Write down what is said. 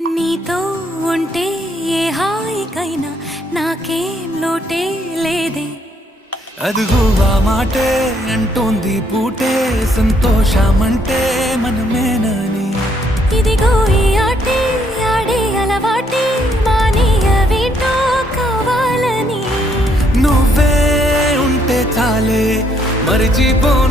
నీతో ఉంటే ఏ హాయికైనా నాకేం లోటే లేదే. అదుగు ఆ మాటే అంటోంది పూటే సంతోషమంటే మనమేనని. ఇదిగో ఈ ఆటే ఆడే అలవాటే మానేయవేంటో కావాలని. నువ్వే ఉంటే చాలే మరిచిపో